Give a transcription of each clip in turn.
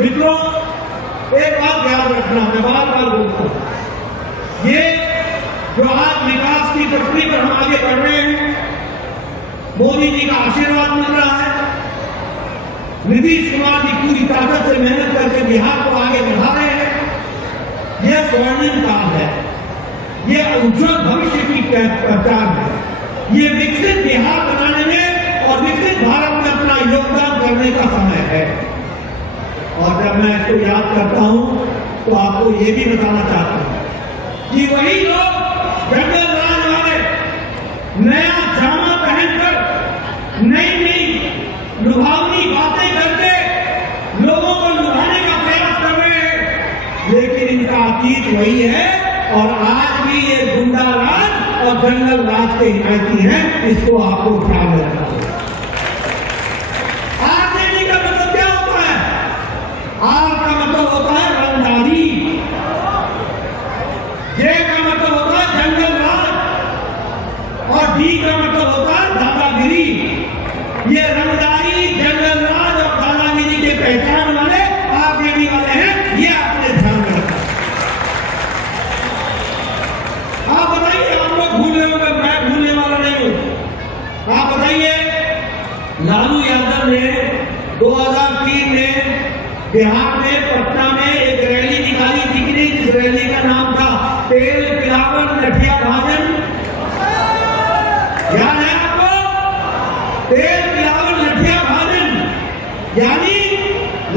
मित्रों, एक बात याद रखना, मैं बार बार बोलता हूं, ये जो आज विकास की पटरी पर हम आगे बढ़ रहे हैं, मोदी जी का आशीर्वाद मिल रहा है, नीतीश कुमार जी पूरी ताकत से मेहनत करके बिहार को आगे बढ़ा रहे हैं। यह स्वर्णिम काल है, यह उज्जवल भविष्य की पहचान है, ये विकसित बिहार बनाने में और विकसित भारत में अपना योगदान करने का समय है। और जब मैं इसको याद करता हूं तो आपको ये भी बताना चाहता हूं कि वही लोग जंगल राज वाले नया जामा पहनकर नई नई लुभावनी बातें करके लोगों को लुभाने का प्रयास कर रहे हैं, लेकिन इनका अतीत वही है और आज भी ये गुंडा राज और जंगल राज के हिमायती हैं। इसको आपको ख्याल रखना है। आरजेडी का मतलब क्या होता है? आर का मतलब होता है रंगदारी, जे का मतलब होता है जंगल राज और डी का मतलब होता है दादागिरी। ये रंगदारी, जंगल राज और दादागिरी के पहचान वाले आरजेडी वाले हैं, ये आपने ध्यान में रखा। आप बताइए, आप लोग भूले होंगे, मैं भूलने वाला नहीं हूं। आप बताइए, लालू यादव ने 2003 में बिहार में पटना में एक रैली निकाली थी कि नहीं, जिस रैली का नाम था तेल पिलावन लठिया भाजन। याद है आपको? तेल पिलावन लठिया भाजन, यानी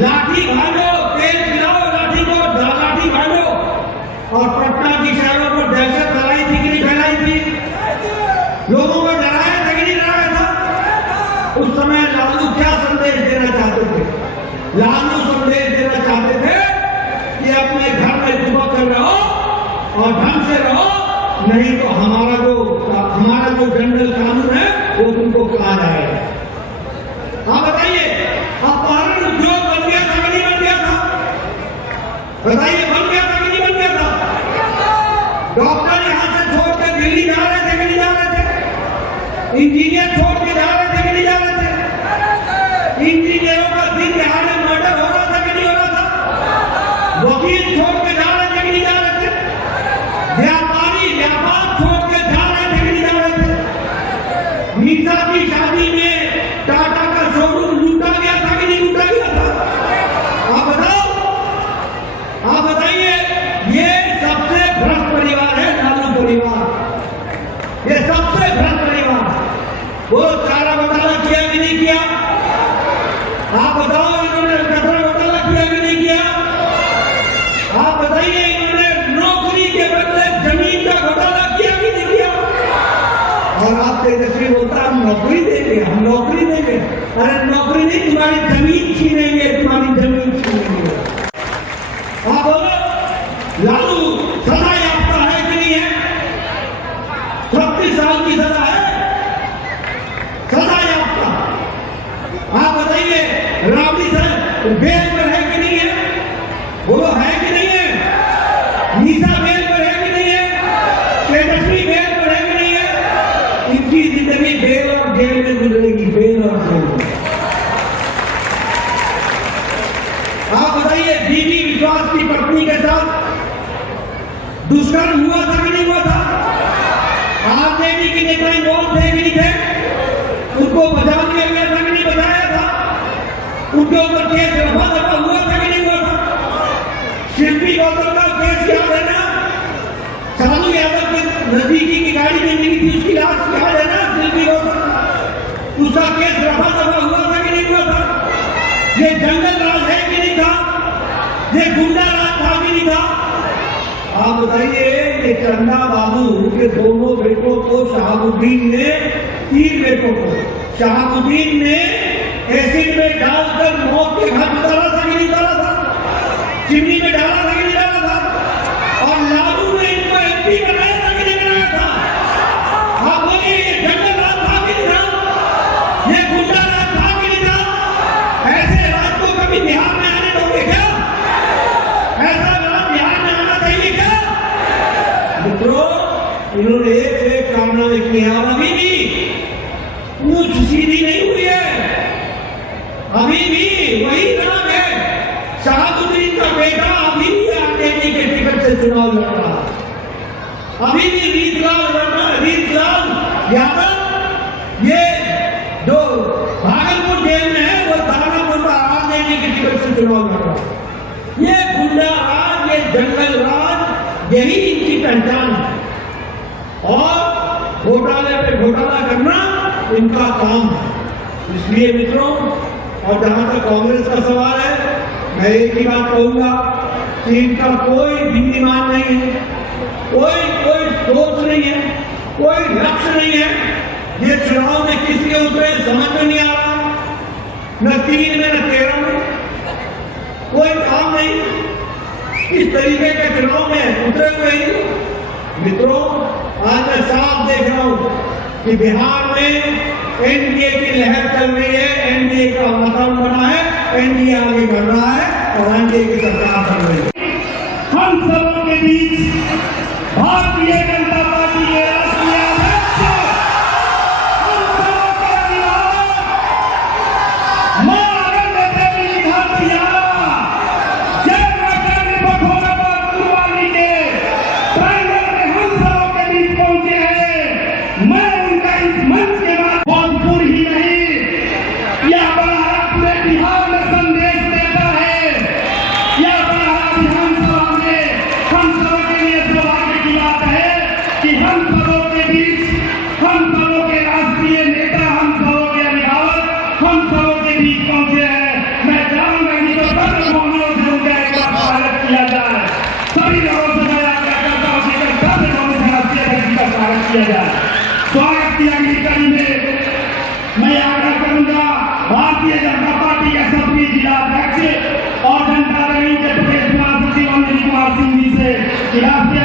लाठी भाजो, तेल पिलाओ लाठी को, लाठी भाजो। और पटना की शहरों को दहशत फैलाई थी कि नहीं फैलाई थी? लोगों को डराया था कि नहीं डराया था? उस समय लालू क्या संदेश देना चाहते थे? लालू संदेश देना चाहते थे कि अपने घर में दुआ कर रहो और ढंग से रहो, नहीं तो हमारा जो जनरल कानून है वो तुमको खा जाएगा। आप बताइए, अपहरण उद्योग बन गया था कि नहीं बन गया था? बताइए, बन गया था कि नहीं बन गया था? डॉक्टर यहां से छोड़ के दिल्ली जा रहे थे कि नहीं जा रहे थे? इंजीनियर छोड़ के जा रहे थे कि नहीं जा रहे थे? इंजीनियरों का दिन दहाड़े मर्डर हो रहा था कि नहीं हो रहा था? वकील छोड़ के जा रहे थे कि नहीं जा रहे थे? व्यापारी व्यापार छोड़ के जा रहे थे कि नहीं जा रहे थे? मीसा की शादी में टाटा का शोरूम लूटा गया था कि नहीं लूटा गया था? आप बताओ, आप बताइए, ये सबसे भ्रष्ट परिवार है लालू परिवार, ये सबसे भ्रष्ट परिवार। वो चारा घोटाला किया कि नहीं किया? आप बताओ, इन्होंने कचरा घोटाला किया कि नहीं किया? आप बताइए, इन्होंने नौकरी के बदले जमीन का घोटाला किया कि नहीं किया? और आप तेजस्वी बोलता है हम नौकरी देंगे, हम नौकरी देंगे। अरे नौकरी नहीं, तुम्हारी जमीन छीनेंगे, तुम्हारी जमीन छीनेंगे। आप बोलो, लालू सजा याफ्ता है कि नहीं है? 36 साल की सजा है, सजा याफ्ता। आप बताइए, राबड़ी सर बेल पर है कि नहीं है? बोलो, है कि नहीं है? मीसा बेल पर है कि नहीं है? तेजस्वी बेल पर है कि नहीं है? इनकी जिंदगी बेल और जेल में गुजरेगी, बेल और जेल में। आप बताइए, दीदी विश्वास की पत्नी के साथ दुष्कर्म हुआ था कि नहीं हुआ था? आरजेडी के नेता इन्वॉल्व थे कि नहीं थे? उनको बचा लिया गया था कि नहीं बचाया था? उनके ऊपर केस रफा दफा हुआ था कि नहीं हुआ था? शिल्पी गौतम का केस याद है ना? लालू यादव के नजदीकी की गाड़ी में मिली थी, उसकी लाश याद है ना? शिल्पी गौतम, उसका केस रफा दफा हुआ था कि नहीं हुआ था? ये जंगल राज है कि नहीं था? ये गुंडा राज था कि नहीं था? आप बताइए, ये चंदा बाबू के दोनों बेटों को शहाबुद्दीन ने, 3 बेटों को शहाबुद्दीन ने एसिड में डालकर मौत के घाट उतारा था कि नहीं उतारा था? चिमनी में डाला था कि नहीं डाला था? और लालू ने इनको एमपी बनाया था कि नहीं बनाया था? आप बोलिए, ये जंगल राज था कि नहीं था? ये गुंडा राज था कि नहीं था? ऐसे राज को कभी बिहार में आने दोगे क्या? ऐसा राज बिहार में आना चाहिए क्या? मित्रों, इन्होंने एक कारनामे किए और अभी भी पूछ सीधी नहीं हुई है, अभी भी वही नाम है। बेटा अभी भी आरजेडी के टिकट से चुनाव लड़ रहा है, अभी भी रीतलाल यादव ये जो भागलपुर जेल में है वो दानापुर का आरजेडी के टिकट से चुनाव लड़ रहा है। ये गुंडा राज, ये जंगल राज, यही इनकी पहचान है और घोटाले पे घोटाला करना इनका काम है। इसलिए मित्रों, और जहां तक कांग्रेस का सवाल है, मैं एक ही बात कहूंगा कि इनका कोई भिन्नमान नहीं है, कोई सोच नहीं है, कोई लक्ष्य नहीं है। ये चुनाव में किसके उतरे समझ में नहीं आ रहा, न 3 में न 13 में, कोई काम नहीं। इस तरीके के चुनाव में उतरे हुए ही मित्रों, आज मैं साफ देख रहा हूं कि बिहार में एनडीए की लहर चल रही है, एनडीए का वातावरण बना है, एनडीए आगे बढ़ रहा है और एनडीए की सरकार बन रही है। हम सबों के बीच भारतीय जनता पार्टी के राष्ट्रीय अध्यक्ष हम सबों के अभिभावक मां गंगा देवी घाटिया जय माता बखोरा कुर्बानी के प्रांगण में हम सबों के बीच पहुंचे हैं। मैं उनका इस मंच के बाद भोजपुर ही नहीं, यह बड़ा पूरे बिहार में संदेश देता है। यह बड़ा विधानसभा में हम सबों के लिए सौभाग्य की बात है कि हम सबों के बीच, हम सबों के राष्ट्रीय नेता, हम सबों के अभिभावक हम सबों के बीच पहुंचे हैं। मैं चाहूंगा कि तो सब मोहनों से उनका एक बार स्वागत किया जाए। सभी लोगों से मैं आग्रह करता हूं कि सभी लोगों से राष्ट्रीय अध्यक्ष का स्वागत किया जाए। स्वागत की अगली कड़ी में मैं आग्रह करूंगा भारतीय जनता पार्टी के सभी जिला अध्यक्ष और जनता दल के प्रदेश महासचिव अनिल कुमार सिंह जी से कि राष्ट्रीय